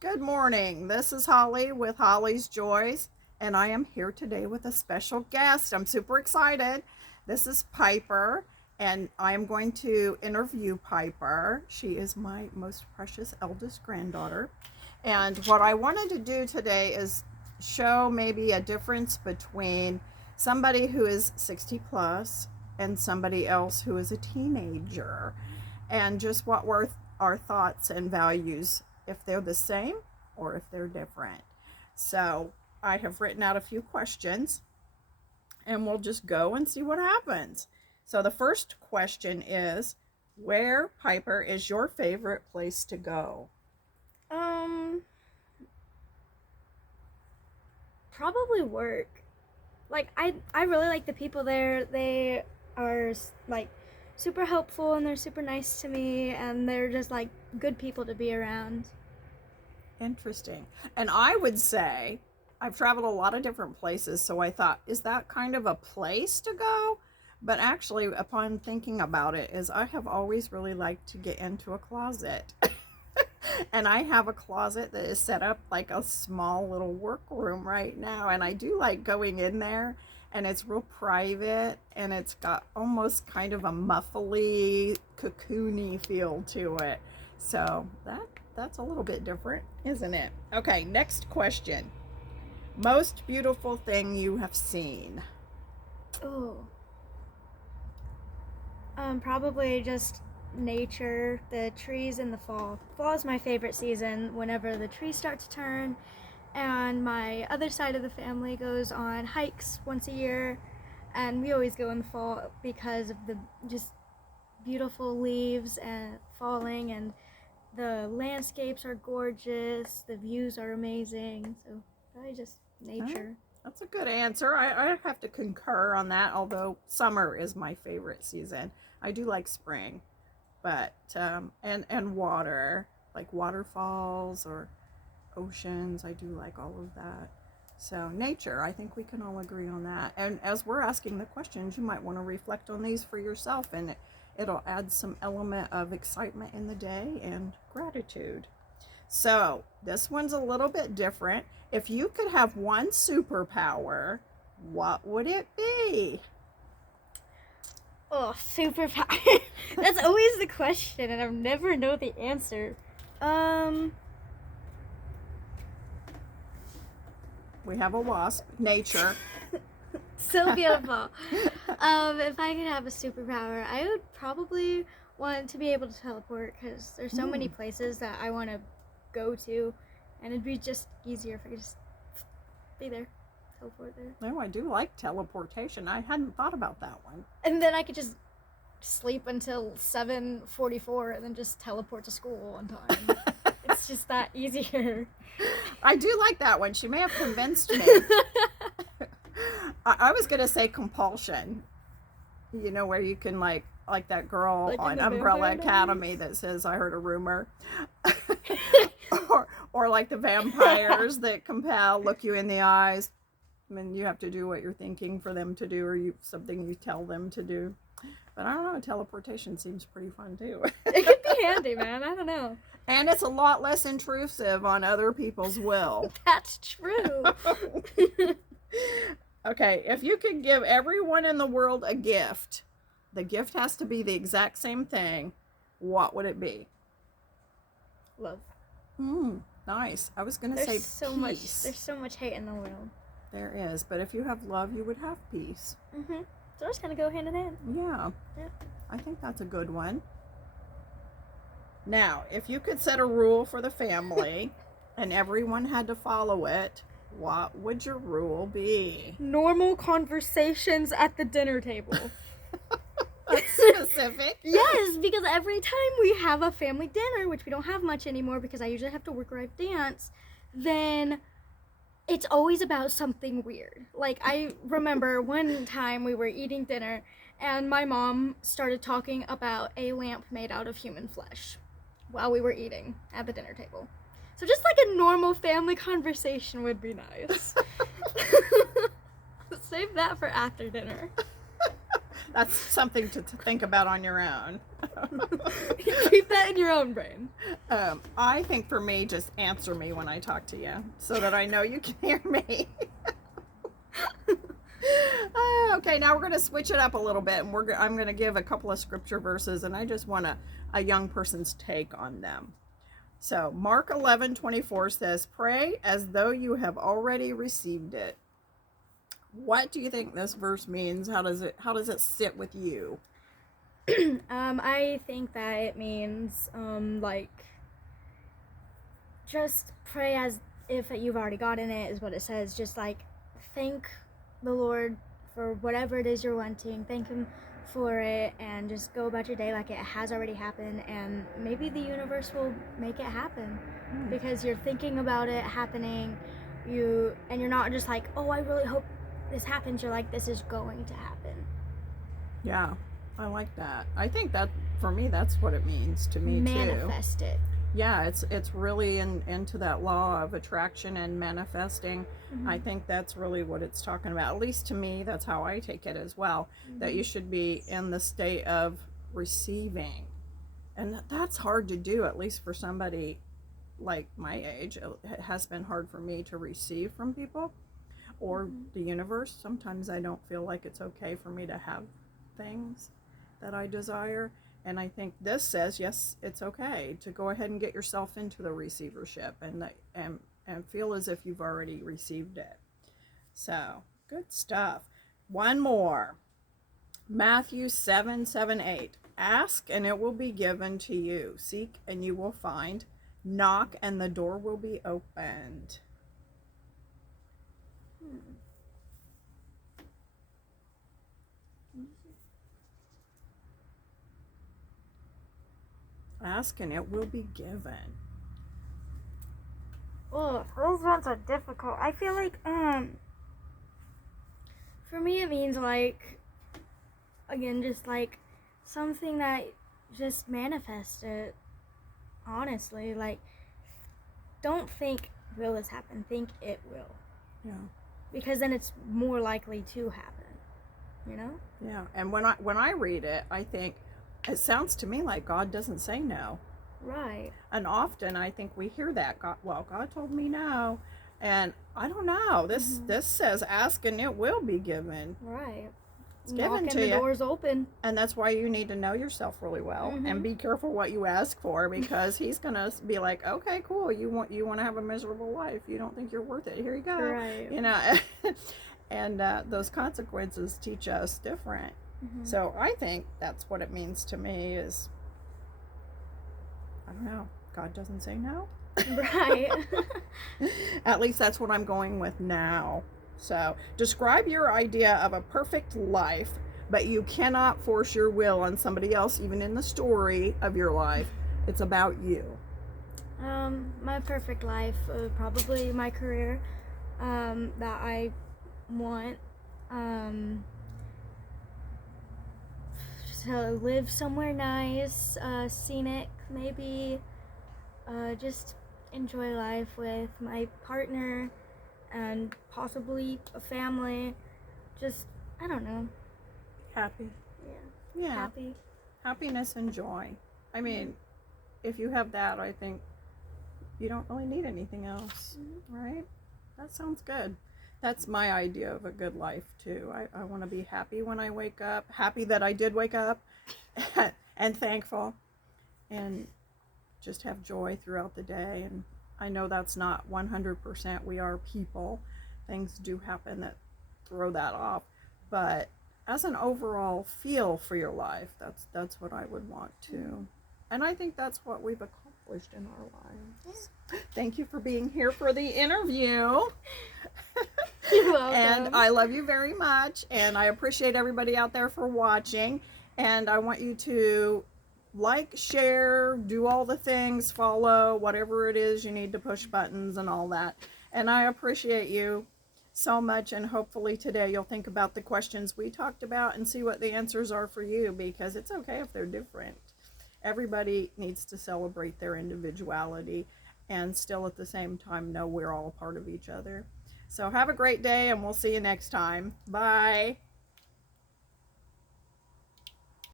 Good morning. This is Holly with Holly's Joys, and I am here today with a special guest. I'm super excited. This is Piper, and I am going to interview Piper. She is my most precious eldest granddaughter. And what I wanted to do today is show maybe a difference between somebody who is 60 plus and somebody else who is a teenager, and just what were our thoughts and values, if they're the same or if they're different. So I have written out a few questions and we'll just go and see what happens. So the first question is, where, Piper, is your favorite place to go? Um, Probably work. I really like the people there. They are like super helpful and they're super nice to me and they're just like good people to be around. Interesting. And I would say I've traveled a lot of different places, so I thought, is that kind of a place to go? But actually, upon thinking about it, is I have always really liked to get into a closet. And I have a closet that is set up like a small little workroom right now, and I do like going in there, and it's real private, and it's got almost kind of a muffly, cocoony feel to it. So that's a little bit different, isn't it? Okay, next question. Most beautiful thing you have seen? Oh, probably just nature, the trees in the fall. Fall is my favorite season whenever the trees start to turn and my other side of the family goes on hikes once a year and we always go in the fall because of the just beautiful leaves and falling and the landscapes are gorgeous, the views are amazing. So probably just nature. That's a good answer. I have to concur on that, although summer is my favorite season. I do like spring, but and water, like waterfalls or oceans. I do like all of that. So nature, I think we can all agree on that. And as we're asking the questions, you might want to reflect on these for yourself, and it'll add some element of excitement in the day and gratitude. So this one's a little bit different. If you could have one superpower, what would it be? Oh, superpower. That's always the question, and I never know the answer. Um, We have a wasp, nature. so beautiful. If I could have a superpower, I would probably want to be able to teleport because there's so many places that I want to go to, and it'd be just easier if I could just be there, teleport there, Oh, I do like teleportation. I hadn't thought about that one. and then I could just sleep until 7:44 and then just teleport to school on time. It's just that easier. I do like that one. She may have convinced me. I was gonna say compulsion. You know, where you can like that girl Like on in the Umbrella Vampire Academy that says, "I heard a rumor," or like the vampires that compel, look you in the eyes. I mean, you have to do what you're thinking for them to do, or something you tell them to do. But I don't know. Teleportation seems pretty fun too. It could be handy, man. I don't know. And it's a lot less intrusive on other people's will. That's true. Okay, if you could give everyone in the world a gift, the gift has to be the exact same thing. What would it be? Love. Nice. I was gonna There's say so peace. there's so much hate in the world. There is, but if you have love, you would have peace. So it's gonna go hand in hand. Yeah. Yeah. I think that's a good one. Now, if you could set a rule for the family and everyone had to follow it, what would your rule be? Normal conversations at the dinner table. That's specific. Yes, because every time we have a family dinner, which we don't have much anymore because I usually have to work or I dance, then it's always about something weird. Like, I remember one time we were eating dinner and my mom started talking about a lamp made out of human flesh while we were eating at the dinner table. So just like a normal family conversation would be nice. Save that for after dinner. That's something to think about on your own. Keep that in your own brain. I think for me, just answer me when I talk to you so that I know you can hear me. Okay, now we're going to switch it up a little bit, and I'm going to give a couple of scripture verses, and I just want a young person's take on them. So Mark 11:24 says, "Pray as though you have already received it." What do you think this verse means? How does it sit with you? I think that it means like just pray as if you've already gotten it is what it says. Just like thank the Lord for whatever it is you're wanting. Thank Him for it, and just go about your day like it has already happened, and maybe the universe will make it happen because you're thinking about it happening. You're not just like, oh, I really hope this happens. You're like, this is going to happen. Yeah, I like that. I think that for me, that's what it means to me too. Manifest it. Yeah, it's really into that law of attraction and manifesting. I think that's really what it's talking about. At least to me, that's how I take it as well. That you should be in the state of receiving. And that's hard to do, at least for somebody like my age. It has been hard for me to receive from people or the universe. Sometimes I don't feel like it's okay for me to have things that I desire. And I think this says, yes, it's okay to go ahead and get yourself into the receivership and feel as if you've already received it. So, good stuff. One more. Matthew 7:8. Ask and it will be given to you. Seek and you will find. Knock and the door will be opened. Ask and it will be given. Oh, those ones are difficult. I feel like, for me it means like, again, just like something that just manifested, honestly. Like, don't think, will this happen? Think it will. Yeah. Because then it's more likely to happen, you know? Yeah, and when I read it, I think, it sounds to me like God doesn't say no. Right. And often I think we hear that, God told me no. And I don't know. This says ask and it will be given. Right. It's given to you. you. The door's open. And that's why you need to know yourself really well and be careful what you ask for, because he's going to be like, "Okay, cool. You want to have a miserable life. You don't think you're worth it. Here you go." Right. You know. And those consequences teach us different. So I think that's what it means to me is, I don't know, God doesn't say no. Right. At least that's what I'm going with now. So describe your idea of a perfect life, but you cannot force your will on somebody else, even in the story of your life. It's about you. My perfect life, probably my career that I want. To live somewhere nice, scenic, maybe. Just enjoy life with my partner and possibly a family. Just, I don't know. Happy. Yeah. Yeah. Happy. Happiness and joy. I mean, if you have that, I think you don't really need anything else, right? That sounds good. That's my idea of a good life too. I want to be happy when I wake up, happy that I did wake up, and thankful, and just have joy throughout the day. And I know that's not 100%. We are people. Things do happen that throw that off. But as an overall feel for your life, that's what I would want to. And I think that's what we've accomplished in our lives. Yeah. Thank you for being here for the interview. You're welcome. And I love you very much. And I appreciate everybody out there for watching. And I want you to like, share, do all the things, follow, whatever it is you need to push buttons and all that. And I appreciate you so much. And hopefully today you'll think about the questions we talked about and see what the answers are for you, because it's okay if they're different. Everybody needs to celebrate their individuality and still at the same time know we're all a part of each other. So have a great day, and we'll see you next time. Bye.